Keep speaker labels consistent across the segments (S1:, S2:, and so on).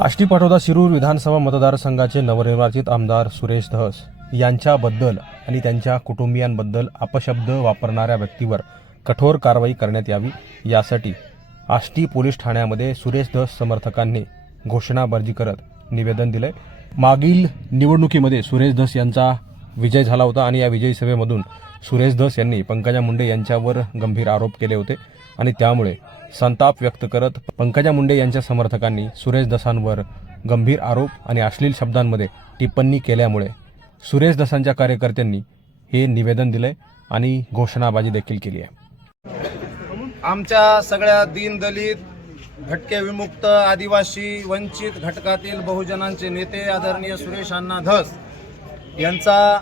S1: आष्टी पाठोदा शिरूर विधानसभा मतदारसंघाचे नवनिर्वाचित आमदार सुरेश धस यांच्याबद्दल आणि त्यांच्या कुटुंबियांबद्दल अपशब्द वापरणाऱ्या व्यक्तीवर कठोर कारवाई करण्यात यावी यासाठी आष्टी पोलीस ठाण्यामध्ये सुरेश धस समर्थकांनी घोषणाबाजी करत निवेदन दिलंय. मागील निवडणुकीमध्ये सुरेश धस यांचा विजय झाला होता आणि या विजयी सभेमधून सुरेश धस यांनी पंकजा मुंडे यांच्यावर गंभीर आरोप केले होते. आणि त्यामुळे संताप व्यक्त करत पंकजा मुंडे यांच्या समर्थकांनी सुरेश दसांवर गंभीर आरोप आणि अश्लील शब्दांमध्ये टिप्पणी केल्यामुळे सुरेश दसांच्या कार्यकर्त्यांनी हे निवेदन दिलंय आणि घोषणाबाजी देखील केली आहे.
S2: आमच्या सगळ्या दीनदलित भटके विमुक्त आदिवासी वंचित घटकातील बहुजनांचे नेते आदरणीय सुरेश अण्णा धस यांचा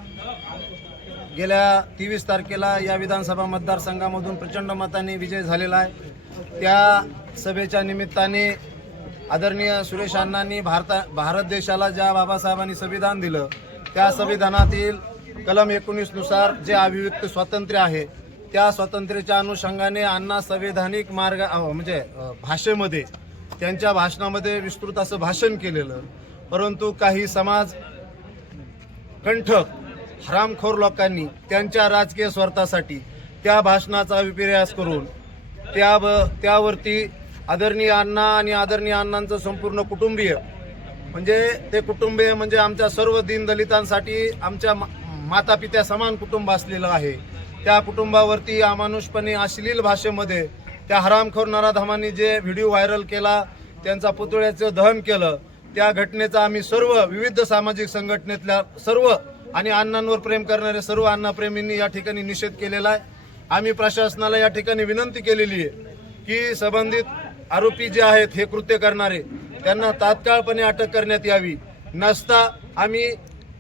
S2: गेल्या तेवीस तारखेला या विधानसभा मतदारसंघामधून प्रचंड मताने विजय झालेला आहे. त्या सभेच्या निमित्ताने आदरणीय सुरेश अण्णांनी भारता भारत देशाला ज्या बाबासाहेबांनी संविधान दिलं त्या संविधानातील कलम एकोणीसनुसार जे अभिव्यक्त स्वातंत्र्य आहे त्या स्वातंत्र्याच्या अनुषंगाने अण्णा संवैधानिक मार्ग म्हणजे भाषेमध्ये त्यांच्या भाषणामध्ये विस्तृत असं भाषण केलेलं. परंतु काही समाज कंठक हरामखोर लोकांनी त्यांच्या राजकीय स्वार्थासाठी त्या भाषणाचा विपर्यास करून त्या ब त्यावरती आदरणीय अण्णा आणि आदरणीय अण्णांचं संपूर्ण कुटुंबीय म्हणजे ते कुटुंबीय म्हणजे आमच्या सर्व दीनदलितांसाठी आमच्या माता पित्या समान कुटुंब असलेलं आहे. त्या कुटुंबावरती अमानुषपणे अश्लील भाषेमध्ये त्या हरामखोर नराधमांनी जे व्हिडिओ व्हायरल केला त्यांचा पुतळ्याचं दहन केलं त्या घटनेचा आम्ही सर्व विविध सामाजिक संघटनेतल्या सर्व आणि अण्णांवर प्रेम करणाऱ्या सर्व अण्णाप्रेमींनी या ठिकाणी निषेध केलेला आहे. आम्ही प्रशासनाला या ठिकाणी विनंती केलेली आहे की संबंधित आरोपी जे आहेत हे कृत्य करणारे त्यांना तात्काळपणे अटक करण्यात यावी. नसता आम्ही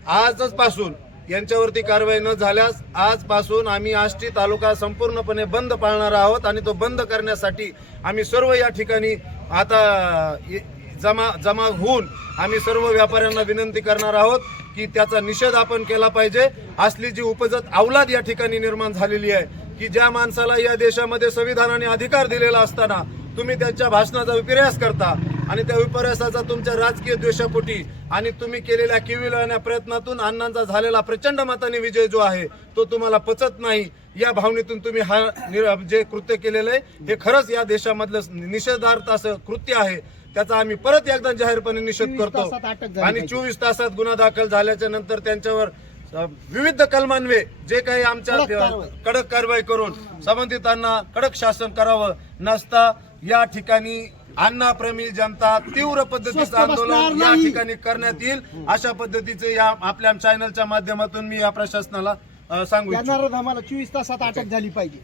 S2: आजच पासून यांच्यावरती कारवाई न झाल्यास आजपासून आम्ही आष्टी तालुका संपूर्णपणे बंद पाळणार आहोत आणि तो बंद करण्यासाठी आम्ही सर्व या ठिकाणी आता जमा जमा होऊन आम्ही सर्व व्यापाऱ्यांना विनंती करणार आहोत की त्याचा निषेध आपण केला पाहिजे. असली जी उपजत अवलाद या ठिकाणी निर्माण झालेली आहे की ज्या माणसाला या देशामध्ये संविधानाने अधिकार दिलेला असताना तुम्ही त्यांच्या भाषणाचा विपर्यास करता आणि त्या विपर्यासाचा तुमच्या राजकीय द्वेषापोटी आणि तुम्ही केलेल्या किविलवाण्या प्रयत्नातून अण्णांचा झालेला प्रचंड मताने विजय जो आहे तो तुम्हाला पचत नाही. या भावनेतून तुम्ही हा जे कृत्य केलेलं आहे हे खरंच या देशामधलं निषेधार्थ असं कृत्य आहे. त्याचा आम्ही परत एकदा जाहीरपणे निषेध करतो आणि. चोवीस तासात गुन्हा दाखल झाल्याच्यानंतर त्यांच्यावर विविध कलमान्वे जे काही आमच्या
S3: कडक कारवाई.
S2: करून संबंधितांना कडक शासन करावं नसता या ठिकाणी अण्णाप्रेमी जनता तीव्र पद्धतीचं आंदोलन या. ठिकाणी करण्यात येईल अशा पद्धतीचे या आपल्या चॅनलच्या माध्यमातून मी या प्रशासनाला सांगू
S3: आम्हाला चोवीस तासात अटक झाली पाहिजे